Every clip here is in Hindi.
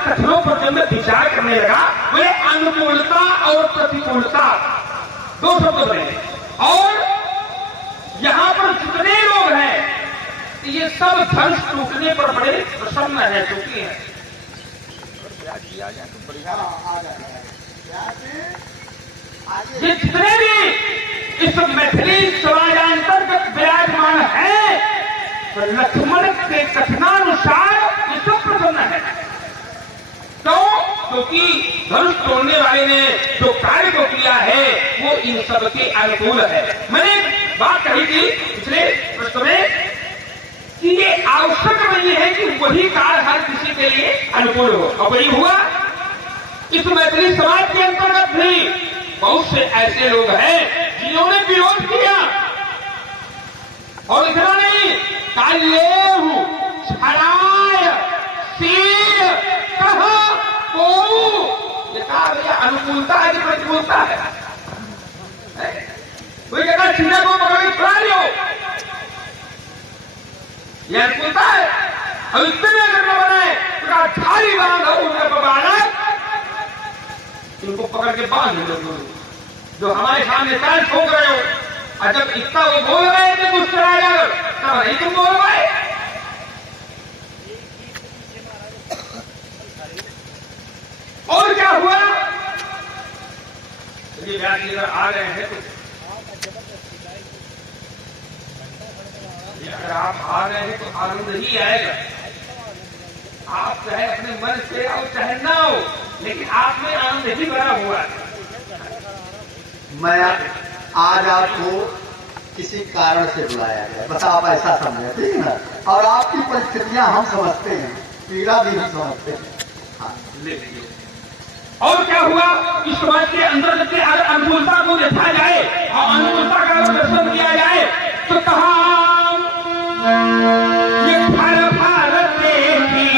कथनों पर जब मैं विचार करने लगा वे अनुकूलता और प्रतिकूलता दो शब्द बने और यहाँ पर जितने लोग हैं ये सब धर्ष टूटने पर बड़े प्रसन्न है, दुखी है। ये जितने भी इस मैथिली समाजांतर्गत विराजमान है तो लक्ष्मण के कथनानुसार ये सब प्रसन्न है। तो क्योंकि धनुष तोड़ने वाले ने जो कार्य को किया है वो इन सब के अनुकूल है। मैंने बात कही थी पिछले प्रश्न में कि ये आवश्यक नहीं है कि वही कार्य हर किसी के लिए अनुकूल हो, और वही हुआ। इस मैथिली समाज के अंतर्गत भी बहुत से ऐसे लोग हैं जिन्होंने विरोध किया, और इतना नहीं कालेहु छड़ाय सीर कहा को ये कहा भैया अनुकूलता है कि प्रतिकूलता है? कोई कहता है छीना को पकड़ के छुड़ा लियो, ये अनुकूलता है। अब इतने अगर न बनाए तो धारी बांधो उनका बालक, इनको पकड़ के बांध दो जो हमारे सामने ताल ठोक रहे हो। और जब इतना वो बोल रहे थे दुष्ट राजा तब नहीं तुम बोल पाए। और क्या हुआ? ये व्यास जी अगर आ रहे हैं तो अगर आप आ रहे हैं तो आनंद ही आएगा। आप चाहे अपने मन से आओ चाहे ना हो, लेकिन आप में आनंद ही भरा हुआ है। मैं आज आपको किसी कारण से बुलाया गया, बस आप ऐसा समझे, ठीक है ना? और आपकी परिस्थितियां हम समझते हैं, पीड़ा भी हम समझते हैं। हाँ। और क्या हुआ? इस समाज के अंदर जब अगर अनुकूलता को देखा जाए और अनुकूलता का प्रदर्शन किया जाए तो कहा ये भारत देखी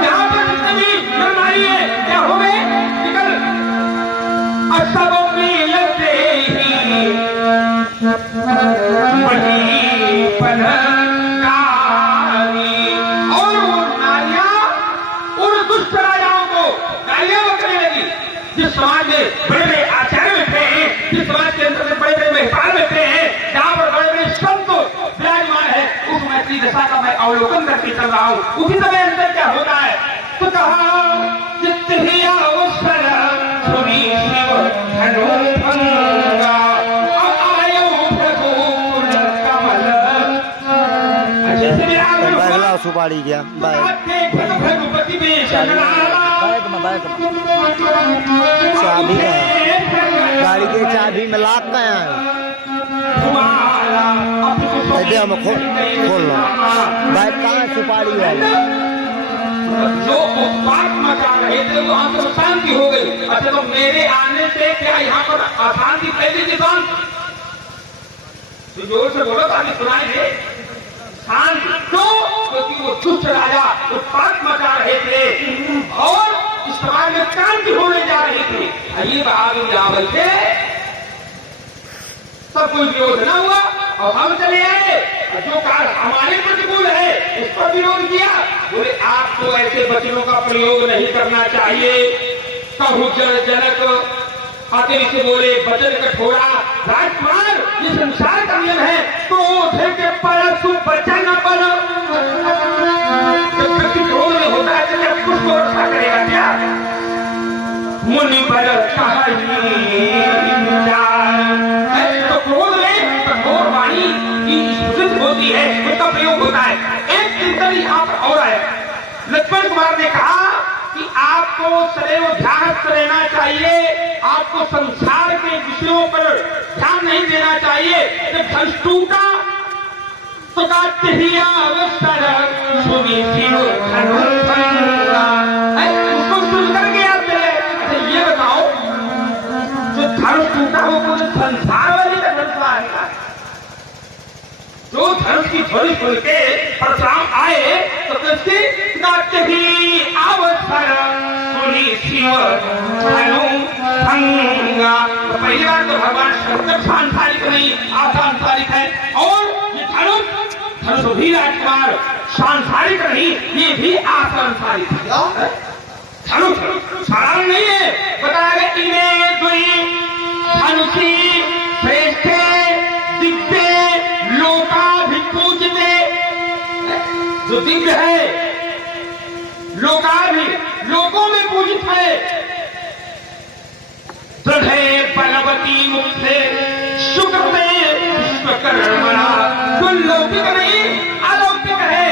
यहाँ पर जितने भी बीमारी है क्या हो गए निकल सबों की लगते ही और वो नारियां उन दुष्ट राजाओं को गालियां बकने लगी। जिस समाज में बड़े बड़े आचार्य बैठे हैं, जिस समाज के अंदर बड़े बड़े मेहमान बैठे हैं, जहां पर बड़े बड़े संत विराजमान है, उस मैथिली दशा का मैं अवलोकन करके चल रहा हूं। उसी समय अंदर क्या होता है तो कहा अवसर सुनी शिव धनुभंगा आयो रघुकुल कमल। पहला सुपारी गया भगवती में चाबी गाड़ी की चाबी में लाख का है। हम खोल लो भाई, कहाँ सुपारी है? जो उत्पात मचा रहे थे वहां पर शांति हो गई। अच्छा तो मेरे आने से क्या यहाँ पर अशांति फैली थी? कौन तो जोर से बोलो ताकि सुनाएंगे। शांति क्यों? क्योंकि वो दुष्ट राजा उत्पात मचा रहे थे और इस समाज में क्रांति होने जा रही थी। ये बहादुर जावल थे, सब कोई विरोध न हुआ और हम चले आए। जो कार्य हमारे प्रतिकूल है उस पर विरोध किया। बोले आपको ऐसे वचनों का प्रयोग नहीं करना चाहिए। कहु जन जनक आते से बोले वचन कठोरा राजकुमार, ये संसार का नियम है। तो के परसु वचन बल क्रोध में होता है तो कुछ को रक्षा करेगा क्या? मुनि बल तो क्रोध में कठोर वाणी की स्तुति होती है, उसका प्रयोग होता है। एक चिंतन यहाँ पर और है। लक्ष्मण कुमार ने कहा कि आपको सदैव ध्यान रहना चाहिए, आपको संसार के विषयों पर ध्यान नहीं देना चाहिए। जब धनुष टूटा तो गाते ही अवसर सुनी शिव धनुभंगा। उसको सुन करके आप चले। ये बताओ जो धनुष टूटा वो कुछ संसार वाली का धनुष आएगा? जो धनुष की ध्वनि सुन के परशुराम आए तो उसकी गाते ही अवसर सुनी शिव धनुभंगा। तो पहली बार तो भगवान शंकर सांसारिक नहीं, आसांसारिक है। और ये धनुष बस वही राजकुमार सांसारिक नहीं, ये भी असंसारिक है। साधारण नहीं है। बताया गया इन्हें द्वि धनुषी श्रेष्ठ दिव्य लोकाभिपूजते, जो दिव्य है लोकों में पूजित है। दृढ़ बलवती मुक्ते शुक्रते विश्वकर्मणा, जो लौकिक नहीं अलौकिक है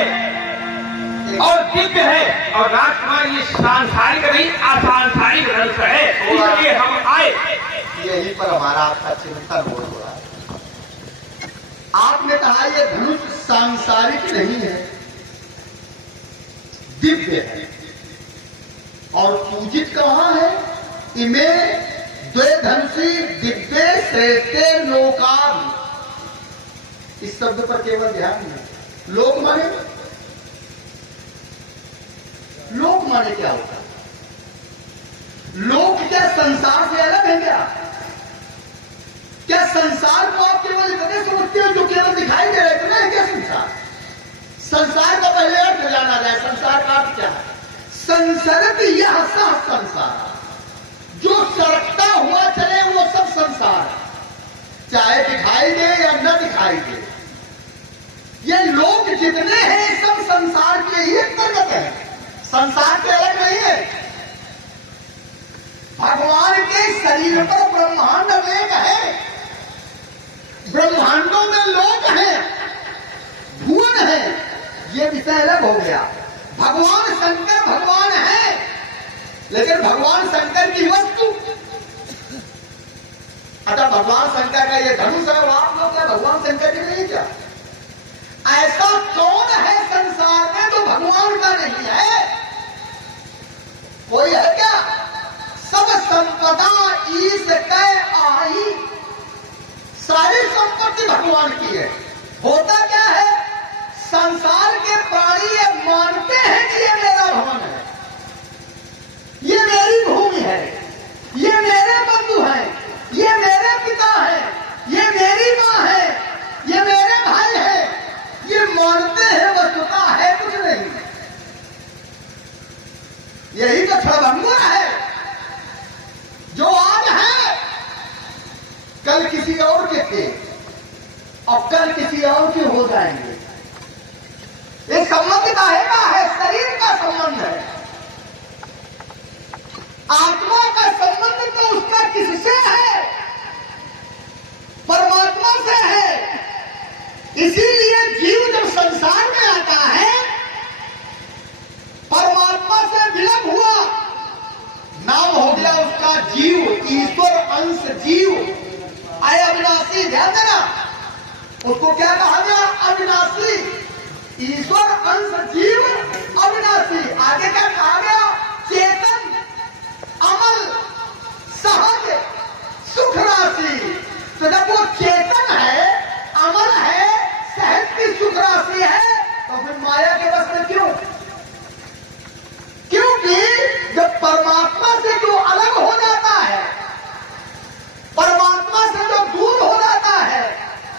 और दिव्य है। और राजकुमार ये सांसारिक नहीं असंसारिक रंग है, इसलिए हम आए। यही पर हमारा आपका चिंतन हो रहा है। आपने कहा ये धनुष सांसारिक नहीं है, दिव्य है। और पूजित कहाँ है? इमे द्वे धनुषी दिव्य श्रेष्ठ लोकाभ। इस शब्द पर केवल ध्यान दें। लोक माने क्या होता है? लोक क्या संसार से अलग है क्या संसार को आप केवल इतने समझते हो जो केवल दिखाई दे रहे थे ना? क्या संसार का पहले अर्थ जाना जाए। संसार का अर्थ क्या है? संसरत यह सह संसार, जो सरकता हुआ चले वो सब संसार है, चाहे दिखाई दे या न दिखाई दे। ये लोग जितने हैं सब संसार के ही अंतर्गत है, संसार से अलग नहीं है। भगवान के शरीर पर ब्रह्मांड अनेक है, ब्रह्मांडों में लोक हैं, भुवन है, ये विषय अलग हो गया। भगवान शंकर भगवान है, लेकिन भगवान शंकर की वस्तु, अतः भगवान शंकर का ये धनुष है, वो आप लोग क्या भगवान शंकर की नहीं? क्या ऐसा कौन है संसार में जो भगवान का नहीं है? कोई है क्या? सब संपदा ईश कै आई, सारी संपत्ति भगवान की है। होता क्या है? संसार के प्राणी ये मानते हैं कि ये मेरा भवन है, ये मेरी भूमि है, ये मेरे बंधु हैं, ये मेरे पिता है, ये मेरी मां है, ये मेरे भाई है, ये मानते हैं। वस्तुता है कुछ नहीं। यही तो क्षणभंगुर है, जो आज है कल किसी और के थे और कल किसी और के हो जाएंगे। ये संबंध काहे का है? शरीर का संबंध है। आत्मा का संबंध तो उसका किससे है? परमात्मा से है। इसीलिए जीव जब संसार में आता है, परमात्मा से विलग हुआ, नाम हो गया उसका जीव, ईश्वर अंश जीव। आए अविनाशी, ध्यान देना, उसको क्या कहा गया? अविनाशी, ईश्वर अंश जीव अविनाशी। आगे क्या कहा गया? चेतन, अमल, सहज, सुख राशि। तो जब वो चेतन है, अमल है, सहज की सुख राशि है, तो फिर माया के बस में क्यों? क्योंकि जब परमात्मा से जो अलग हो जाता है, परमात्मा से जो दूर हो जाता है,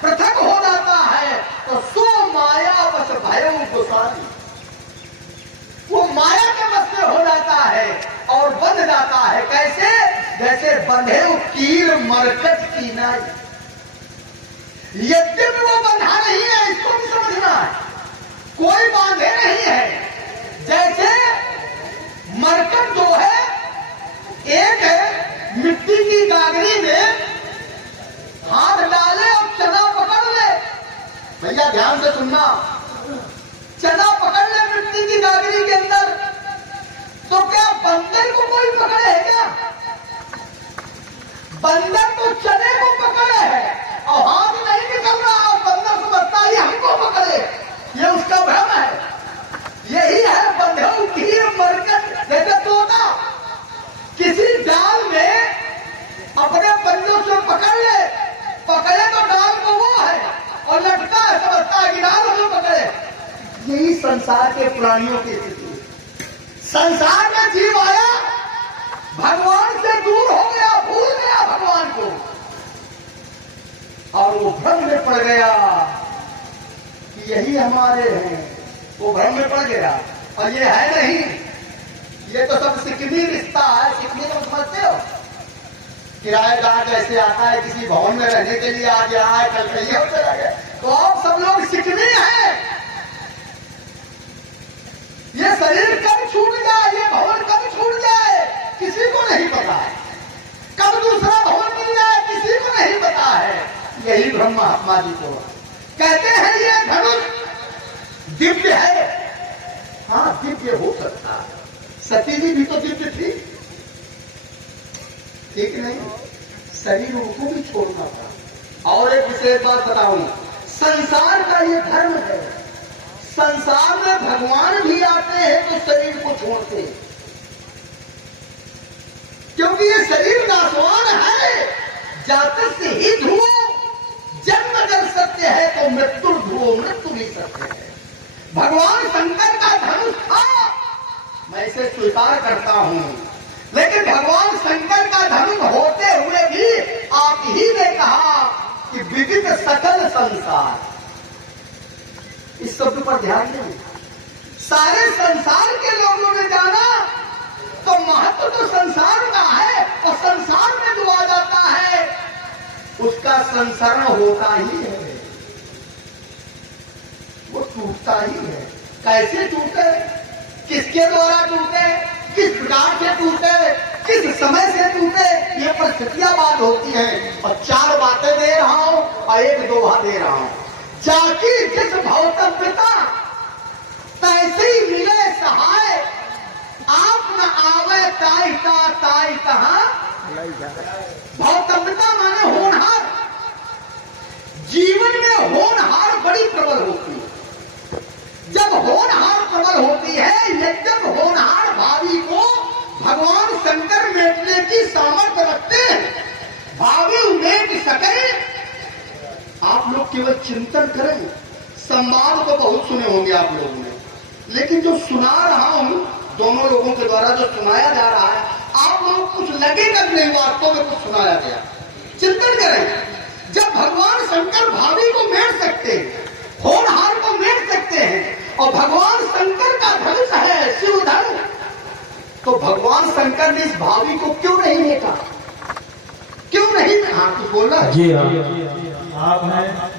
पृथक हो जाता है, तो सो माया बस भयो गुसारी, वो माया के बस में हो जाता है और बंध जाता है। कैसे? जैसे बंधे कीर मरकट की नाई। यद्यपि वो बंधा नहीं है, इसको भी समझना है, कोई बांधे नहीं है। जैसे मरकट जो है, एक है मिट्टी की गागरी में हाथ डाले और चना पकड़ ले। भैया ध्यान से सुनना, चना पकड़ ले मिट्टी की गागरी के अंदर, तो क्या बंदर को कोई पकड़े है क्या? बंदर तो चने को पकड़े है और हाथ नहीं निकल रहा, और बंदर समझता है हमको पकड़े, ये उसका भ्रम है। यही है बंधे कीर मरकट। जैसे तोता किसी डाल में अपने पंजों से पकड़ ले, पकड़े तो डाल को वो है और लटका है, समझता है कि डाल हमें पकड़े। यही संसार के प्राणियों की स्थिति। संसार में जीव आया, भगवान से दूर हो गया, भूल गया भगवान को, और वो भ्रम में पड़ गया कि यही हमारे हैं, वो भ्रम में पड़ गया। और ये है नहीं, ये तो सब सिकनी रिश्ता है। सिकनी को समझते हो? किराएदार जैसे आता है किसी भवन में रहने के लिए, आज यहाँ है कल कहीं और चला गया, तो आप सब लोग सिकनी हैं। ये शरीर कब छूट जाए, ये भवन कब छूट जाए, किसी को नहीं पता है। कब दूसरा भवन मिल जाए, किसी को नहीं पता है। यही ब्रह्म महात्मा जी को कहते हैं ये धनुष दिव्य है। हाँ, दिव्य हो सकता है। सती जी भी तो दिव्य थी, ठीक नहीं? शरीर उनको भी छोड़ना था। और एक विशेष बात बताऊं, संसार का ये धर्म है। संसार में भगवान भी आते हैं तो शरीर को छोड़ते हैं, क्योंकि ये शरीर नाशवान है। जाते से ही ध्रुवो, जन्म अगर सत्य है तो मृत्यु ध्रुवो, मृत्यु भी सत्य है। भगवान शंकर का धनुष था, मैं इसे स्वीकार करता हूं, लेकिन भगवान शंकर का धनुष होते हुए भी आप ही ने कहा कि विदित सकल संसार। इस शब्द पर ध्यान दें। सारे संसार के लोगों ने जाना तो महत्व तो संसार का है, और संसार में जो आ जाता है उसका संसरण होता ही है, वो टूटता ही है। कैसे टूटे, किसके द्वारा टूटे, किस प्रकार से टूटे, किस समय से टूटे, ये परिस्थितियां बात होती हैं। और चार बातें दे रहा हूं और एक दोहा दे रहा हूं। जाकी जिस भौतव्यता तैसे ही मिले सहाय, आप न आवे ताई कहां। भौतव्यता माने होनहार। जीवन में होनहार बड़ी प्रबल होती है। जब होनहार प्रबल होती है, जब होनहार भावी को भगवान शंकर मेटने की सामर्थ्य रखते हैं। भावी मेट सके, आप लोग केवल चिंतन करें। संवाद को बहुत सुने होंगे आप लोगों ने, लेकिन जो सुना रहा हूं, दोनों लोगों के द्वारा जो सुनाया जा रहा है, आप लोग कुछ लगेगा नहीं, वास्तव में कुछ सुनाया गया। चिंतन करें। जब भगवान शंकर भावी को मेट सकते हैं, होनहार को मेट सकते हैं, और भगवान शंकर का धनुष है शिव धनुष, तो भगवान शंकर ने इस भावी को क्यों नहीं मेटा? क्यों नहीं? हाँ, कुछ बोला जी हाँ, आपने